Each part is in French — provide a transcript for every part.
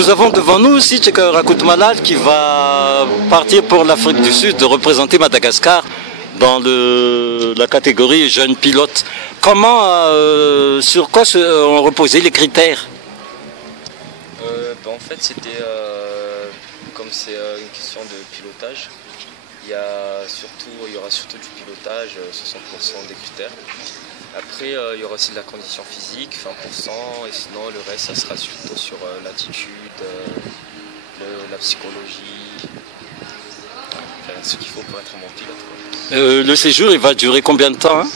Nous avons devant nous aussi Tcheka Rakoutmalal qui va partir pour l'Afrique du Sud, de représenter Madagascar dans la catégorie jeune pilote. Comment, sur quoi ont reposé les critères? En fait, c'était comme c'est une question de pilotage. Il y aura surtout du pilotage, 60% des critères. Après, il y aura aussi de la condition physique, 20%, et sinon le reste, ça sera surtout sur l'attitude, la psychologie, enfin, ce qu'il faut pour être un bon pilote. Le séjour, il va durer combien de temps, hein?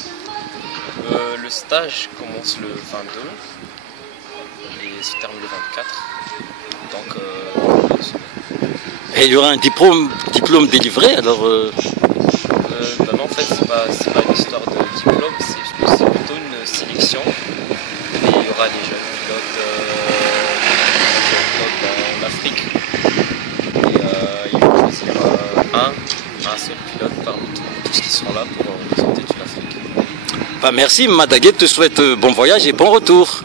Le stage commence le 22 et se termine le 24. Donc, et il y aura un diplôme délivré alors non, en fait, c'est pas une histoire de diplôme, c'est plutôt une sélection. Et il y aura des jeunes pilotes en Afrique. Et ils vont choisir un seul pilote parmi tous qui sont là pour représenter toute l'Afrique. Merci, Madaguet te souhaite bon voyage et bon retour.